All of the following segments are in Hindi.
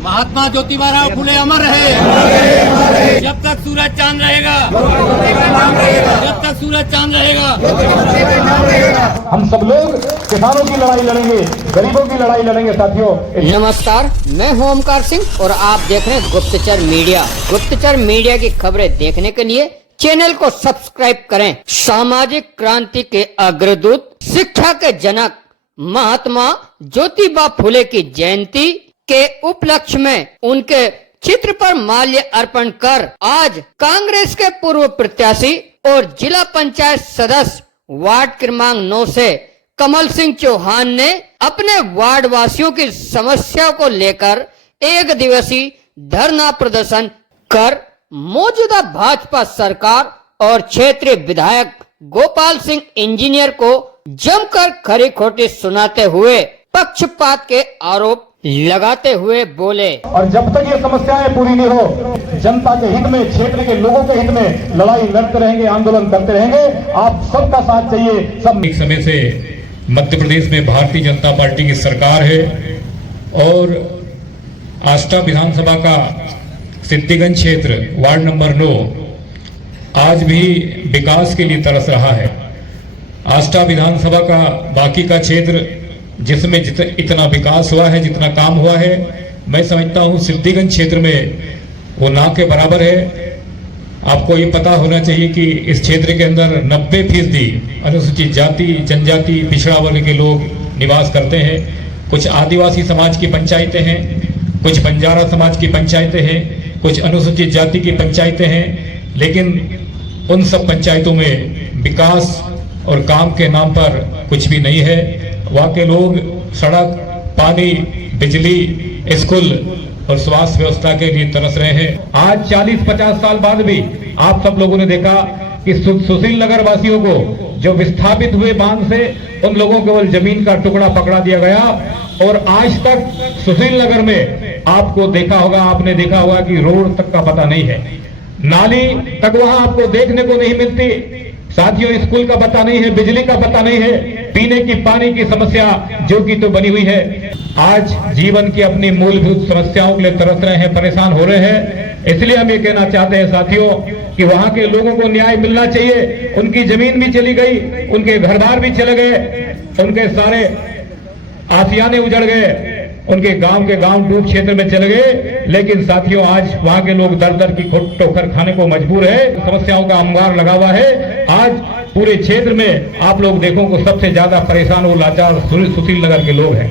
महात्मा ज्योतिबा फुले अमर रहे, जब तक सूरज चांद रहेगा, जब तक सूरज चांद रहेगा। हम सब लोग किसानों की लड़ाई लड़ेंगे, गरीबों की लड़ाई लड़ेंगे साथियों। नमस्कार, मैं हूं ओमकार सिंह और आप देख रहे हैं गुप्तचर मीडिया। गुप्तचर मीडिया की खबरें देखने के लिए चैनल को सब्सक्राइब करें। सामाजिक क्रांति के अग्रदूत, शिक्षा के जनक महात्मा ज्योतिबा फुले की जयंती के उपलक्ष्य में उनके चित्र पर माल्य अर्पण कर आज कांग्रेस के पूर्व प्रत्याशी और जिला पंचायत सदस्य वार्ड क्रमांक 9 से कमल सिंह चौहान ने अपने वार्ड वासियों की समस्याओं को लेकर एक दिवसीय धरना प्रदर्शन कर मौजूदा भाजपा सरकार और क्षेत्रीय विधायक गोपाल सिंह इंजीनियर को जमकर खरी खोटी सुनाते हुए पक्षपात के आरोप लगाते हुए बोले। और जब तक ये समस्याएं पूरी नहीं हो, जनता के हित में, क्षेत्र के लोगों के हित में लड़ाई लड़ते रहेंगे, आंदोलन करते रहेंगे। आप सबका साथ चाहिए। सब एक समय से मध्य प्रदेश में भारतीय जनता पार्टी की सरकार है और आष्टा विधानसभा का सिद्धिगंज क्षेत्र वार्ड नंबर 9 आज भी विकास के लिए तरस रहा है। आष्टा विधानसभा का बाकी का क्षेत्र जिसमें इतना विकास हुआ है, जितना काम हुआ है, मैं समझता हूं सिद्धिगंज क्षेत्र में वो ना के बराबर है। आपको ये पता होना चाहिए कि इस क्षेत्र के अंदर 90% अनुसूचित जाति, जनजाति, पिछड़ा वर्ग के लोग निवास करते हैं। कुछ आदिवासी समाज की पंचायतें हैं, कुछ बंजारा समाज की पंचायतें हैं, कुछ अनुसूचित जाति की पंचायतें हैं, लेकिन उन सब पंचायतों में विकास और काम के नाम पर कुछ भी नहीं है। वहाँ के लोग सड़क, पानी, बिजली, स्कूल और स्वास्थ्य व्यवस्था के लिए तरस रहे हैं। आज 40-50 साल बाद भी आप सब लोगों ने देखा कि सुशील नगर वासियों को जो विस्थापित हुए बांध से उन लोगों को केवल जमीन का टुकड़ा पकड़ा दिया गया और आज तक सुशील नगर में आपने देखा होगा कि रोड तक का पता नहीं है, नाली तक वहां आपको देखने को नहीं मिलती। साथियों, स्कूल का पता नहीं है, बिजली का पता नहीं है, पीने की पानी की समस्या जो कि तो बनी हुई है। आज जीवन की अपनी मूलभूत समस्याओं के लिए तरस रहे हैं, परेशान हो रहे हैं। इसलिए हम ये कहना चाहते हैं साथियों कि वहां के लोगों को न्याय मिलना चाहिए। उनकी जमीन भी चली गई, उनके घर बार भी चले गए, उनके सारे आशियाने उजड़ गए, उनके गांव डूब क्षेत्र में चले गए। लेकिन साथियों, आज वहां के लोग दर दर की ठोकर खाने को मजबूर है। समस्याओं का अंबार लगा हुआ है। आज पूरे क्षेत्र में आप लोग देखो को सबसे ज्यादा परेशान और लाचार सुशील नगर के लोग हैं।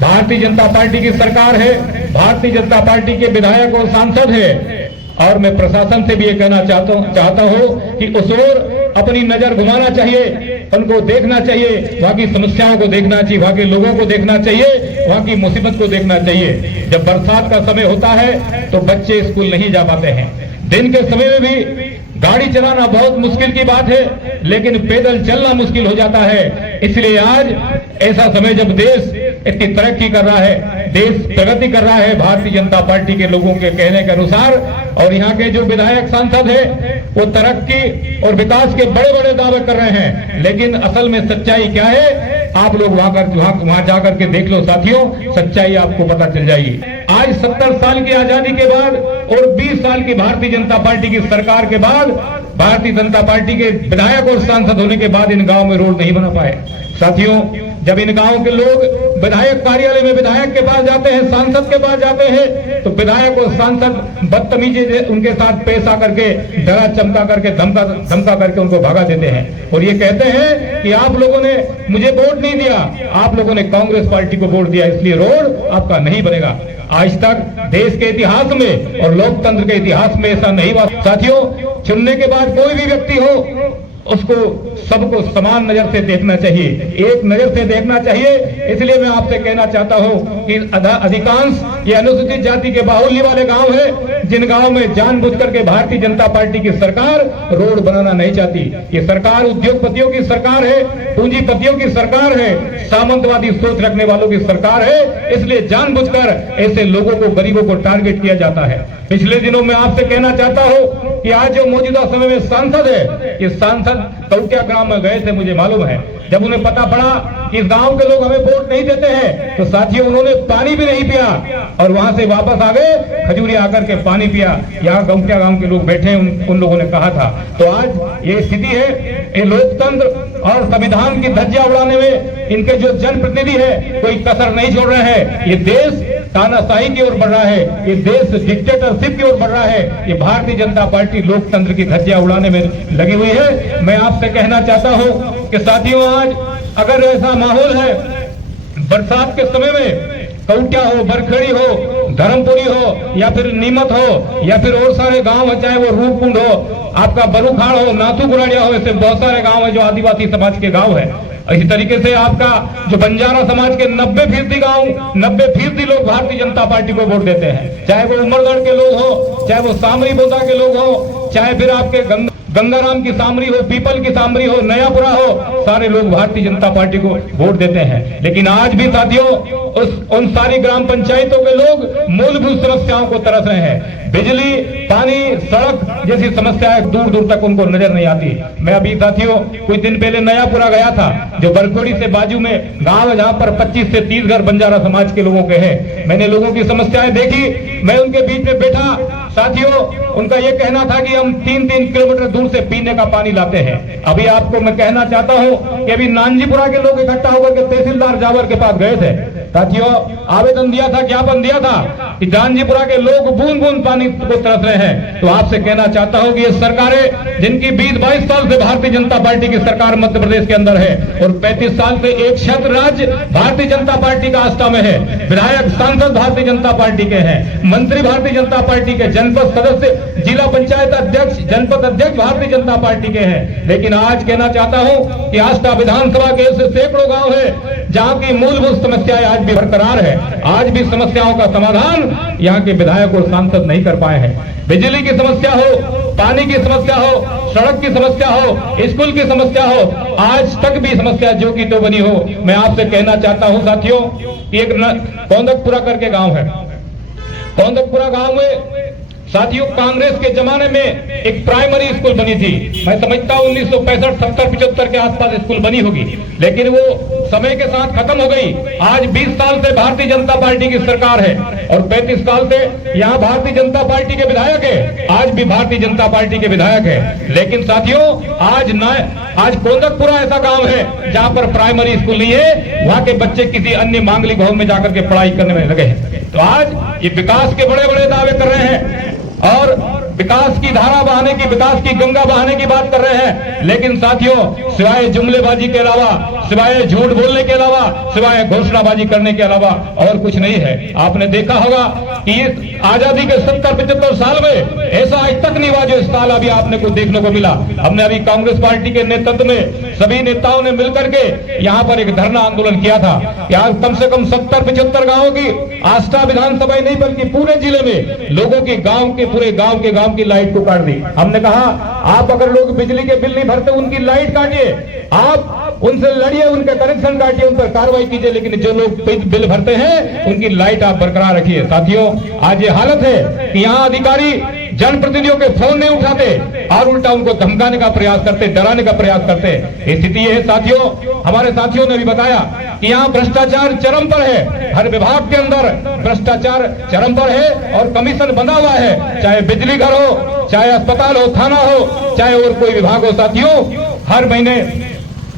भारतीय जनता पार्टी की सरकार है, भारतीय जनता पार्टी के विधायक और सांसद है और मैं प्रशासन से भी ये कहना चाहता हूं कि उस ओर अपनी नजर घुमाना चाहिए, उनको देखना चाहिए, वहां की समस्याओं को देखना चाहिए, वहां के लोगों को देखना चाहिए, वहां की मुसीबत को देखना चाहिए। जब बरसात का समय होता है तो बच्चे स्कूल नहीं जा पाते हैं। दिन के समय में भी गाड़ी चलाना बहुत मुश्किल की बात है, लेकिन पैदल चलना मुश्किल हो जाता है। इसलिए आज ऐसा समय जब देश इतनी तरक्की कर रहा है, देश प्रगति कर रहा है भारतीय जनता पार्टी के लोगों के कहने के अनुसार, और यहाँ के जो विधायक सांसद है वो तरक्की और विकास के बड़े बड़े दावे कर रहे हैं, लेकिन असल में सच्चाई क्या है आप लोग वहां जाकर के देख लो साथियों, सच्चाई आपको पता चल जाएगी। आज 70 साल की आजादी के बाद और 20 साल की भारतीय जनता पार्टी की सरकार के बाद, भारतीय जनता पार्टी के विधायक और सांसद होने के बाद इन गांव में रोड नहीं बना पाए। साथियों, जब इन गांव के लोग विधायक कार्यालय में विधायक के पास जाते हैं, सांसद के पास जाते हैं, तो विधायक और सांसद बदतमीजी से उनके साथ पेश आकर के डरा चमका करके धमका करके उनको भगा देते हैं और ये कहते हैं कि आप लोगों ने मुझे वोट नहीं दिया, आप लोगों ने कांग्रेस पार्टी को वोट दिया, इसलिए रोड आपका नहीं बनेगा। आज तक देश के इतिहास में और लोकतंत्र के इतिहास में ऐसा नहीं हुआ। साथियों, चुनने के बाद कोई भी व्यक्ति हो उसको सबको समान नजर से देखना चाहिए, एक नजर से देखना चाहिए। इसलिए मैं आपसे कहना चाहता हूं कि अधिकांश ये अनुसूचित जाति के बाहुल्य वाले गांव है, जिन गांव में जानबूझ करके भारतीय जनता पार्टी की सरकार रोड बनाना नहीं चाहती। ये सरकार उद्योगपतियों की सरकार है, पूंजीपतियों की सरकार है, सामंतवादी सोच रखने वालों की सरकार है। इसलिए जानबूझकर ऐसे लोगों को, गरीबों को टारगेट किया जाता है। पिछले दिनों में आपसे कहना चाहता हूं कि आज जो मौजूदा समय में सांसद है, ये सांसद कौटिया ग्राम में गए थे, मुझे मालूम है, जब उन्हें पता पड़ा कि इस गांव के लोग हमें वोट नहीं देते हैं, तो साथियों उन्होंने पानी भी नहीं पिया और वहां से वापस आ गए, खजूरी आकर के पानी पिया। यहाँ गौटिया गांव के लोग बैठे, उन लोगों ने कहा था। तो आज ये स्थिति है, ये लोकतंत्र और संविधान की धज्जियां उड़ाने में इनके जो जनप्रतिनिधि है कोई कसर नहीं छोड़ रहे हैं। ये देश तानाशाही की ओर बढ़ रहा है, ये देश डिक्टेटरशिप की ओर बढ़ रहा है। ये भारतीय जनता पार्टी लोकतंत्र की धज्जियां उड़ाने में लगी हुई है। मैं आपसे कहना चाहता हूं कि साथियों, आज अगर ऐसा माहौल है, बरसात के समय में कौटिया हो, बरखेड़ी हो, धर्मपुरी हो या फिर नीमत हो या फिर और सारे गांव हो, चाहे वो रूपकुंड हो, आपका बरूखाड़ हो, नाथू गुराड़िया हो, ऐसे बहुत सारे गांव है जो आदिवासी समाज के गांव है। इसी तरीके से आपका जो बंजारा समाज के 90% गांव, 90% लोग भारतीय जनता पार्टी को वोट देते हैं। चाहे वो उमरगढ़ के लोग हो, चाहे वो सामरी बोदा के लोग हो, चाहे फिर आपके गंगाराम की सामरी हो, पीपल की सामरी हो, नयापुरा हो, सारे लोग भारतीय जनता पार्टी को वोट देते हैं। लेकिन आज भी साथियों उन सारी ग्राम पंचायतों के लोग मूलभूत समस्याओं को तरस रहे हैं। बिजली, पानी, सड़क जैसी समस्याएं दूर दूर तक उनको नजर नहीं आती। मैं अभी साथियों कुछ दिन पहले नयापुरा गया था, जो बरकोड़ी से बाजू में गांव है, जहां पर 25 से 30 घर बंजारा समाज के लोगों के हैं। मैंने लोगों की समस्याएं देखी, मैं उनके बीच में बैठा। साथियों, उनका यह कहना था कि हम 3-3 किलोमीटर दूर से पीने का पानी लाते हैं। अभी आपको मैं कहना चाहता हूं कि अभी नानजीपुरा के लोग इकट्ठा होकर के तहसीलदार जावर के पास गए थे। साथियों, आवेदन दिया था, ज्ञापन दिया था कि नानजीपुरा के लोग बूंद बूंद पानी को तरस रहे हैं। तो आपसे कहना चाहता हूं कि ये सरकारें जिनकी 20-22 साल से भारतीय जनता पार्टी की सरकार मध्य प्रदेश के अंदर है और 35 साल से एक क्षेत्र राज्य भारतीय जनता पार्टी का आस्था में है, विधायक सांसद भारतीय जनता पार्टी के हैं, मंत्री भारतीय जनता पार्टी के, जनपद सदस्य, जिला पंचायत अध्यक्ष, जनपद अध्यक्ष भारतीय जनता पार्टी के हैं। लेकिन आज कहना चाहता हूं कि आस्था विधानसभा के ऐसे सैकड़ों गांव है जहां की मूलभूत समस्याएं आज भी बरकरार है। आज भी समस्याओं का समाधान यहाँ के विधायक और सांसद नहीं कर पाए हैं। बिजली की समस्या हो, पानी की समस्या हो, सड़क की समस्या हो, स्कूल की समस्या हो, आज तक भी समस्या जो की तो बनी हो। मैं आपसे कहना चाहता हूं साथियों, एक कौंदकपुरा करके गांव है, कौंदकपुरा गांव में साथियों कांग्रेस के जमाने में एक प्राइमरी स्कूल बनी थी। मैं समझता हूं 1965, 70, 75 के आसपास स्कूल बनी होगी, लेकिन वो समय के साथ खत्म हो गई। आज 20 साल से भारतीय जनता पार्टी की सरकार है और 35 साल से यहाँ भारतीय जनता पार्टी के विधायक है, आज भी भारतीय जनता पार्टी के विधायक है। लेकिन साथियों, आज कौंदकपुरा ऐसा गांव है जहां पर प्राइमरी स्कूल नहीं है, वहां के बच्चे किसी अन्य मांगलिक भवन में जाकर के पढ़ाई करने में लगे हैं। तो आज ये विकास के बड़े बड़े दावे कर रहे हैं और विकास की धारा बहाने की, विकास की गंगा बहाने की बात कर रहे हैं। लेकिन साथियों, सिवाय जुमलेबाजी के अलावा, सिवाय झूठ बोलने के अलावा, सिवाय घोषणाबाजी करने के अलावा और कुछ नहीं है। आपने देखा होगा कि इस आजादी के 70-75 साल में ऐसा आज तक नहीं हुआ जो इस साल अभी आपने को देखने को मिला। हमने अभी कांग्रेस पार्टी के नेतृत्व में सभी नेताओं ने मिलकर के यहाँ पर एक धरना आंदोलन किया था। यहाँ कम से कम 70-75 गांवों की आस्था विधानसभा नहीं बल्कि पूरे जिले में लोगों की पूरे गांव की लाइट को काट दी। हमने कहा, आप अगर लोग बिजली के बिल नहीं भरते उनकी लाइट काटिए, आप उनसे लड़िए, उनके कनेक्शन काटिए, उन पर कार्रवाई कीजिए, लेकिन जो लोग बिल भरते हैं उनकी लाइट आप बरकरार रखिए। साथियों, आज ये हालत है कि यहाँ अधिकारी जनप्रतिनिधियों के फोन नहीं उठाते और उल्टा उनको धमकाने का प्रयास करते, डराने का प्रयास करते। स्थिति यह है साथियों, हमारे साथियों ने भी बताया कि यहाँ भ्रष्टाचार चरम पर है, हर विभाग के अंदर भ्रष्टाचार चरम पर है और कमीशन बंधा हुआ है, चाहे बिजली घर हो, चाहे अस्पताल हो, थाना हो, चाहे और कोई विभाग हो। साथियों, हर महीने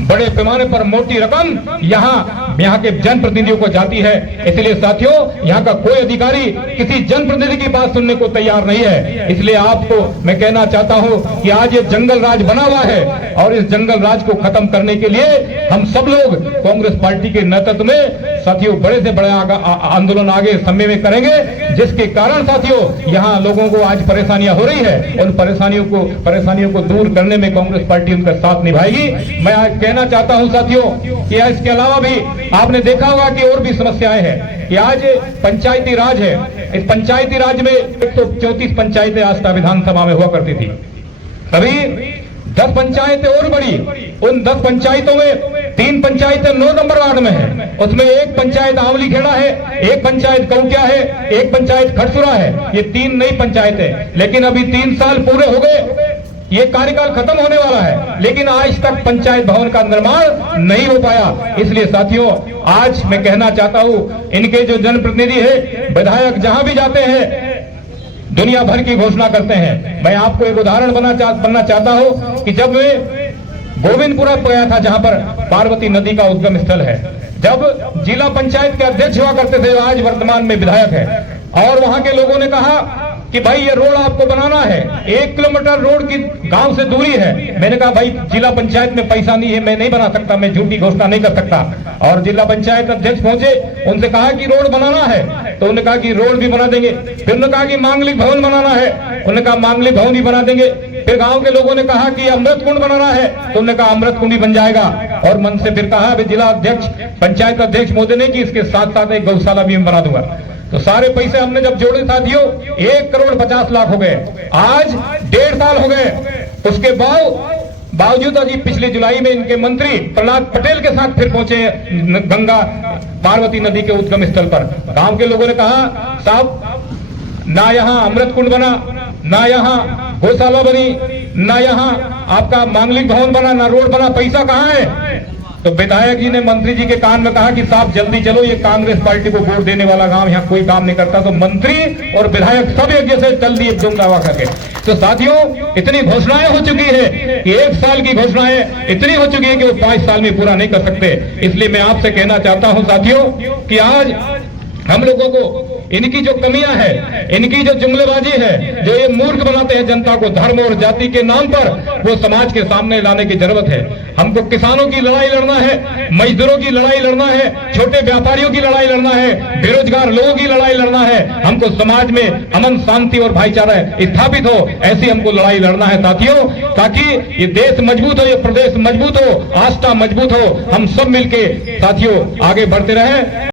बड़े पैमाने पर मोटी रकम यहाँ के जनप्रतिनिधियों को जाती है। इसलिए साथियों, यहाँ का कोई अधिकारी किसी जनप्रतिनिधि की बात सुनने को तैयार नहीं है। इसलिए आपको मैं कहना चाहता हूँ कि आज ये जंगल राज बना हुआ है और इस जंगल राज को खत्म करने के लिए हम सब लोग कांग्रेस पार्टी के नेतृत्व में साथियों बड़े से बड़े आंदोलन आगे समय में करेंगे, जिसके कारण साथियों यहाँ लोगों को आज परेशानियां हो रही है। उन परेशानियों को दूर करने में कांग्रेस पार्टी उनका साथ निभाएगी। मैं आज कहना चाहता हूं साथियों कि इसके अलावा भी आपने देखा होगा कि और भी समस्याएं हैं कि आज पंचायती राज है। इस पंचायती राज में 134 पंचायतें आस्था विधानसभा में हुआ करती थी, अभी 10 पंचायतें और बढ़ी। उन 10 पंचायतों में 3 पंचायतें 9 नंबर वार्ड में है, उसमें एक पंचायत आंवली खेड़ा है, एक पंचायत कौटिया है, एक पंचायत खड़सुरा है। ये 3 नई पंचायतें, लेकिन अभी 3 साल पूरे हो गए ये कार्यकाल खत्म होने वाला है, लेकिन आज तक पंचायत भवन का निर्माण नहीं हो पाया। इसलिए साथियों, आज मैं कहना चाहता हूं, इनके जो जनप्रतिनिधि है, विधायक जहां भी जाते हैं दुनिया भर की घोषणा करते हैं। मैं आपको एक उदाहरण बनना चाहता हूं कि जब वे गोविंदपुरा गया था, जहां पर पार्वती नदी का उद्गम स्थल है, जब जिला पंचायत के अध्यक्ष हुआ करते थे, आज वर्तमान में विधायक है, और वहां के लोगों ने कहा कि भाई ये रोड आपको बनाना है, 1 किलोमीटर रोड की गांव से दूरी है। मैंने कहा भाई जिला पंचायत में पैसा नहीं है, मैं नहीं बना सकता, मैं झूठी घोषणा नहीं कर सकता। और जिला पंचायत अध्यक्ष पहुंचे, उनसे कहा कि रोड बनाना है, तो उन्होंने कहा कि रोड भी बना देंगे। फिर उन्होंने कहा कि मांगलिक भवन बनाना है, उन्होंने कहा मांगलिक भवन भी बना देंगे। फिर गांव के लोगों ने कहा कि अमृत कुंड बनाना है, तो उन्होंने कहा अमृत कुंड भी बन जाएगा। और मन से फिर कहा जिला अध्यक्ष, पंचायत अध्यक्ष महोदय ने कि इसके साथ साथ एक गौशाला भी बना दूंगा। तो सारे पैसे हमने जब जोड़े साथियों, 1,50,00,000 हो गए। आज 1.5 साल हो गए, उसके बावजूद अभी पिछले जुलाई में इनके मंत्री प्रहलाद पटेल के साथ फिर पहुंचे गंगा पार्वती नदी के उद्गम स्थल पर। गांव के लोगों ने कहा साहब, ना यहाँ अमृत कुंड बना, ना यहाँ गौशाला बनी, ना यहाँ आपका मांगलिक भवन बना, ना रोड बना, पैसा कहाँ है? तो विधायक जी ने मंत्री जी के कान में कहा कि साहब जल्दी चलो, ये कांग्रेस पार्टी को वोट देने वाला गांव यहाँ कोई काम नहीं करता। तो मंत्री और विधायक सब एक जैसे चल दिए एकदम दावा करके। तो साथियों, इतनी घोषणाएं हो चुकी है कि 1 साल की घोषणाएं इतनी हो चुकी है कि वो 5 साल में पूरा नहीं कर सकते। इसलिए मैं आपसे कहना चाहता हूं साथियों कि आज हम लोगों को इनकी जो कमियां है, इनकी जो जुमलेबाजी है, जो ये मूर्ख बनाते हैं जनता को धर्म और जाति के नाम पर, वो समाज के सामने लाने की जरूरत है। हमको किसानों की लड़ाई लड़ना है, मजदूरों की लड़ाई लड़ना है, छोटे व्यापारियों की लड़ाई लड़ना है, बेरोजगार लोगों की लड़ाई लड़ना है। हमको समाज में अमन शांति और भाईचारा स्थापित हो, ऐसी हमको लड़ाई लड़ना है साथियों, ताकि ये देश मजबूत हो, ये प्रदेश मजबूत हो, आस्था मजबूत हो। हम सब मिलके साथियों आगे बढ़ते रहे।